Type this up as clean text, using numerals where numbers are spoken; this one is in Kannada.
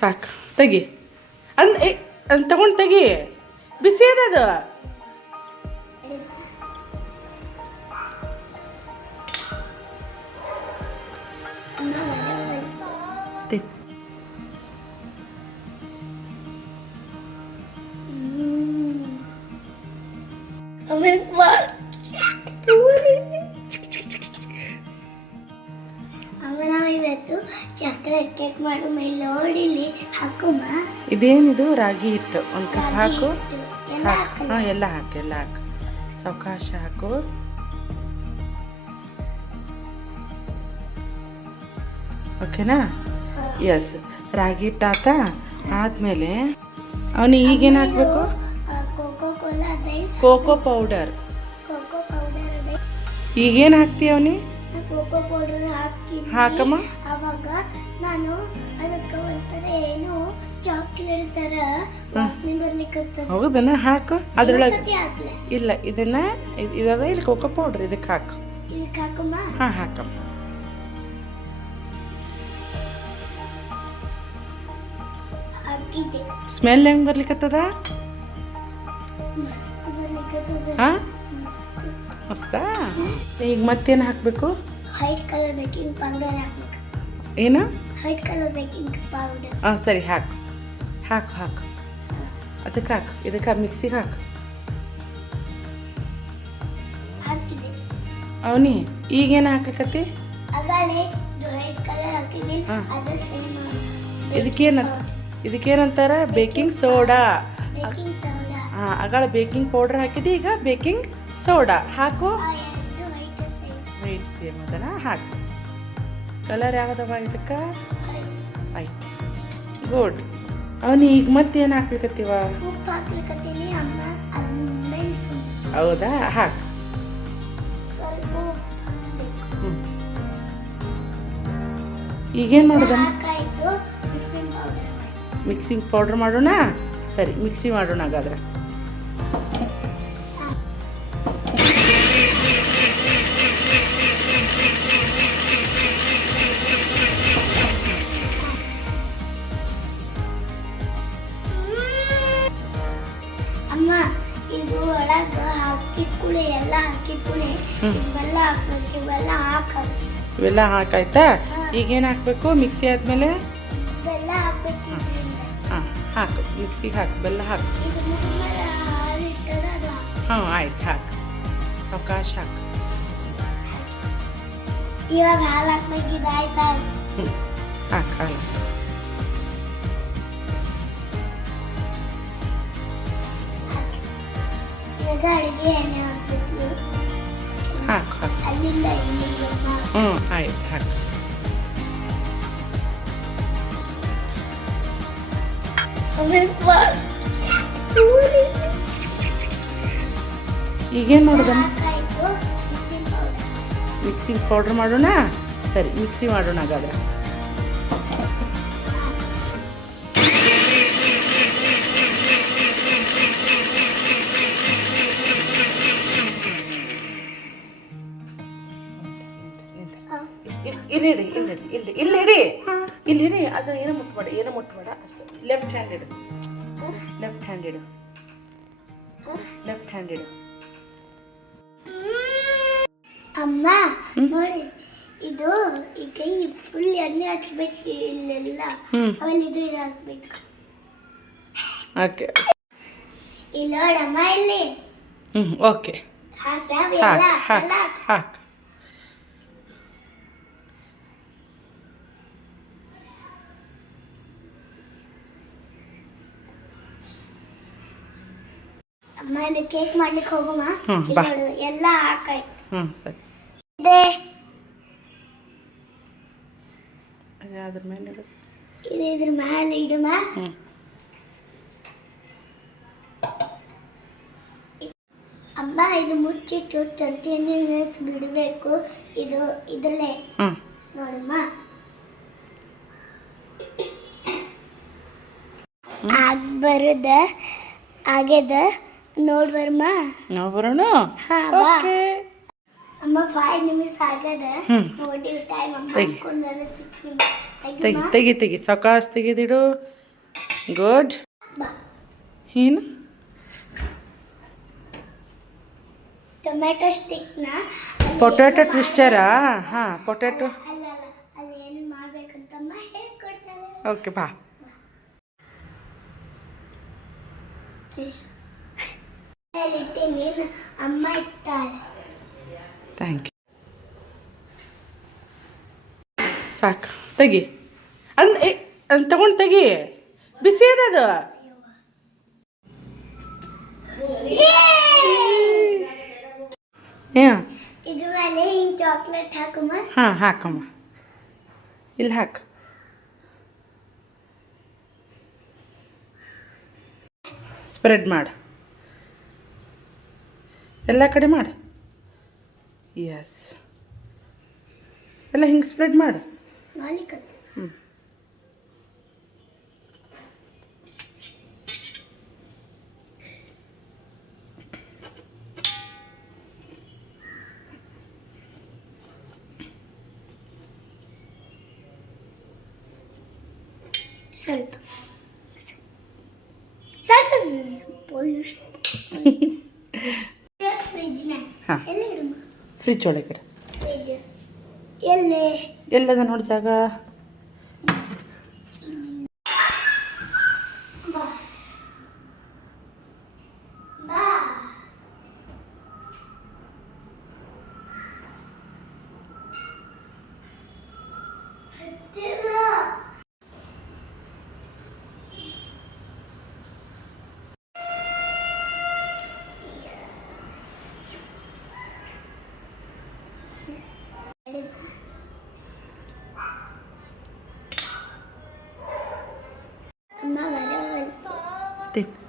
ಸಾಕು ತೆಗಿ ತಗೊಂಡು ತೆಗಿ ಬಿಸಿ ಅದ ಅದು ತಿನ್ ಇವತ್ತು ಚಾಕ್ಲೇಟ್ ಕೇಕ್ ಮಾಡು ಮೇಲೋಡಿಲಿ ಹಾಕುಮ್ಮ. ಇದೇನಿದು ರಾಗಿ ಹಿಟ್ಟು ಒಂದು ಕಪ್ ಹಾಕು. ಎಲ್ಲ ಹಾಕು ಹಾಂ ಎಲ್ಲ ಹಾಕು ಸಾವಕಾಶ ಹಾಕು. ಓಕೆನಾ? ಎಸ್, ರಾಗಿ ಹಿಟ್ಟು ಆದಮೇಲೆ ಅವನು ಈಗೇನು ಹಾಕಬೇಕು? ಕೋಕೋ ಕೋಲಾ ಅದೇ, ಕೋಕೋ ಪೌಡರ್ ಅದೇ. ಈಗೇನು ಹಾಕ್ತೀಯ ಅವನಿ? Cocoa powder ಹಾಕಮ್ಮ. ಅವಾಗ ನಾನು ಅದಕ್ಕೆ ಒಂಥರ ಏನೋ ಚಾಕ್ಲೇಟ್ ತರ ವಾಸನೆ ಬರ್ಲಿಕ್ಕೆ. ಹೌದನ್ನ ಹಾಕು ಅದ್ರೊಳಗೆ. ಹಾಕ್ಲೆ ಇಲ್ಲ ಇದನ್ನ ಇದದ ಇಲ್ಲಿ ಕೋಕೋ ಪೌಡರ್ ಇದಕ್ಕೆ ಹಾಕು. ಇದಕ್ಕೆ ಹಾಕಮ್ಮ. ಹಾಂ ಹಾಕಮ್ಮ. ಹಾಕಿದ್ದೆ. ಸ್ಮೆಲ್ ಹೆಂಗೆ ಬರ್ಲಿಕ್ಕತ್ತದ? ಮಸ್ತ್ ಬರ್ಲಿಕ್ಕೆ. ಹಾಂ ಮಸ್ತಾ? ಈಗ ಮತ್ತೇನು ಹಾಕಬೇಕು? ವೈಟ್ ಕಲರ್ ಬೇಕಿಂಗ್ ಪೌಡರ್ ಹಾಕ್ಬೇಕು. ಏನು? White colour baking powder. ಹಾಂ ಸರಿ ಹಾಕು ಅದಕ್ಕೆ ಹಾಕು. ಇದಕ್ಕೆ ಮಿಕ್ಸಿಗೆ ಹಾಕು. ಹಾಕಿದೆ. ಅವನಿ ಈಗೇನು ಹಾಕಕತ್ತಿ? ಅಗಾಳೆ ವೈಟ್ ಕಲರ್ ಹಾಕಿದ್ದೀನಿ. ಅದು ಸೇಮ್. ಇದಕ್ಕೇನಂತಾರ? Baking soda. Baking soda. ಹಾಂ ಆಗಳ ಬೇಕಿಂಗ್ ಪೌಡರ್ ಹಾಕಿದ್ದಿ, ಈಗ ಬೇಕಿಂಗ್ ಸೋಡಾ ಹಾಕು. ವೈಟ್ ಸೇಮ್ ಅದನ್ನ ಹಾಕು. ಕಲರ್ ಯಾವ್ದವ ಇದಕ್ಕೆ? ಆಯ್ತು, ಗುಡ್. ಅವನು ಈಗ ಮತ್ತೇನು ಹಾಕ್ಲಿಕತ್ತೀವ? ಉಪ್ಪು ಹಾಕ್ಲಿಕತ್ತೀನಿ ಅಮ್ಮ. ಅದನ್ನ ಹೌದಾ? ಹಾಕು. ಸ್ವಲ್ಪ ಉಪ್ಪು. ಈಗೇನು ಮಾಡೋದಮ್ಮ? ಹಾಕಾಯ್ತು. ಮಿಕ್ಸಿಂಗ್ ಪೌಡರ್ ಮಿಕ್ಸಿಂಗ್ ಪೌಡರ್ ಮಾಡೋಣ. ಸರಿ ಮಿಕ್ಸಿ ಮಾಡೋಣ ಹಾಗಾದ್ರೆ. ಅಮ್ಮ ಇದು ಒಳಗೆ ಹಾಕಿದ ಕೂಳೆ ಎಲ್ಲ ಹಾಕಿದ ಕೂಳೆ ಬೆಲ್ಲ ಹಾಕ್ಬೇಕು. ಇವೆಲ್ಲ ಹಾಕಾಯ್ತಾ? ಈಗೇನು ಹಾಕಬೇಕು? ಮಿಕ್ಸಿ ಆದಮೇಲೆ ಬೆಲ್ಲ ಹಾಕ್ಬೇಕು. ಹಾಂ ಹಾಕು, ಮಿಕ್ಸಿಗೆ ಹಾಕು, ಬೆಲ್ಲ ಹಾಕು. ಹಾಂ ಆಯ್ತು, ಹಾಕು ಸಾವಕಾಶ ಹಾಕು. ಇವಾಗ ಹಾಲು ಹಾಕ್ಬೇಕಿದೆ. ಆಯ್ತಾ? ಹಾಕು ಹಾಲು. ಇವಾಗ ಅಡುಗೆ ಎಣ್ಣೆ ಹಾಕ್ಬೇಕು. ಹಾಕು ಅಲ್ಲಿಂದ ಇಲ್ಲಿಗೆ. ಆಯ್ತು ಹಾಕು. ಈಗೇನು ಮಾಡೋದಮ್ಮ? ಮಿಕ್ಸಿಂಗ್ ಪೌಡರ್ ಮಾಡೋಣ. ಸರಿ ಮಿಕ್ಸಿ ಮಾಡೋಣ ಹಾಗಾದ್ರೆ. ಇಲ್ಲಿ ಅದು ಏನೋ ಮುಟ್ಬೇಡ ಅಷ್ಟೇ. ಲೆಫ್ಟ್ ಹ್ಯಾಂಡ್ ಇಡು. ಅಮ್ಮ ನೋಡಿ, ಇದು ಈ ಕೈ ಫುಲ್ ಎಣ್ಣೆ ಹಚ್ಬೇಕು ಇಲ್ಲೆಲ್ಲ. ಆಮೇಲೆ ಇದು ಹಾಕ್ಬೇಕು. ಓಕೆ, ಇಲ್ಲಿ ನೋಡಮ್ಮ, ಇಲ್ಲಿ ಓಕೆ ಹಾಕ್. ಅಮ್ಮ ಇಲ್ಲಿ ಕೇಕ್ ಮಾಡ್ಲಿಕ್ಕೆ ಹೋಗಮ್ಮ. ಎಲ್ಲ ಹಾಕಾಯ್ತು. ಸರಿ. ಅದ್ರ ಮೇಲೆ ಇಡು. ಇದ್ರ ಮೇಲೆ ಇಡುಮ. ಅಮ್ಮ ಇದು ಮುಚ್ಚಿಟ್ಟು 20 minutes ಬಿಡಬೇಕು. ಇದು ಇದರಲ್ಲೇ ನೋಡಮ್ಮ. ಬರುದ ಆಗ್ಯದ ನೋಡ್ಬರ್ಮ. ಬರೋಣ. ಅಮ್ಮ 5 ನಿಮಿಷ ಆಗ್ಯದ ನೋಡಿ. ಟೈಮ್ ಅಮ್ಮ ಹಾಕೊಂಡಲ್ಲ 6 ನಿಮಿಷ. ತೆಗಿ ತೆಗಿ ತೆಗಿ ಸಾಕಾಸ್ ತೆಗೆದಿಡು. ಗುಡ್. ಬಾ. ಏನು ಟೊಮೆಟೊ ಸ್ಟಿಕ್ನ ಪೊಟ್ಯಾಟೊ ಟ್ವಿಸ್ಟರಾ? ಹಾಂ ಪೊಟ್ಯಾಟೊ. ಅಲ್ಲ ಅಲ್ಲಿ ಏನು ಮಾಡ್ಬೇಕಂತಮ್ಮ ಹೇಳ್ಕೊಡ್ತಾಳೆ. ಓಕೆ ಬಾ. ಇಟ್ಟೇನಿ ಅಮ್ಮ ಇಟ್ಟಾಳೆ. Thank you. ಸಾಕು ತೆಗಿ. ತಗೊಂಡು ತೆಗಿ, ಬಿಸಿ ಇದೆ ಅದು. ಇದ್ರ ಮೇಲೆ ಹಿಂಗೆ ಚಾಕ್ಲೇಟ್ ಹಾಕಮ್ಮ. ಹಾಂ ಹಾಕಮ್ಮ, ಇಲ್ಲಿ ಹಾಕು. ಸ್ಪ್ರೆಡ್ ಮಾಡು, ಎಲ್ಲ ಕಡೆ ಮಾಡು. ಎಸ್, ಎಲ್ಲ ಹಿಂಗೆ ಸ್ಪ್ರೆಡ್ ಮಾಡು. ಹ್ಞೂ. ಸ್ವಲ್ಪ ಸಾಕು. ಫ್ರಿಜ್ನ ಹಾಂ, ಎಲ್ಲಿ ಇಡಮ್ಮ? ಫ್ರಿಜ್ ಒಳಗಡೆ. ಫ್ರಿಜ್ ಎಲ್ಲಿ? ಎಲ್ಲದ ನೋಡಿ ಜಾಗ. ಬಾ ಬಾ. ಹತ್ತಿರ ಅಮ್ಮ ಬರವಲ್ತು. ತಿನ್ನು.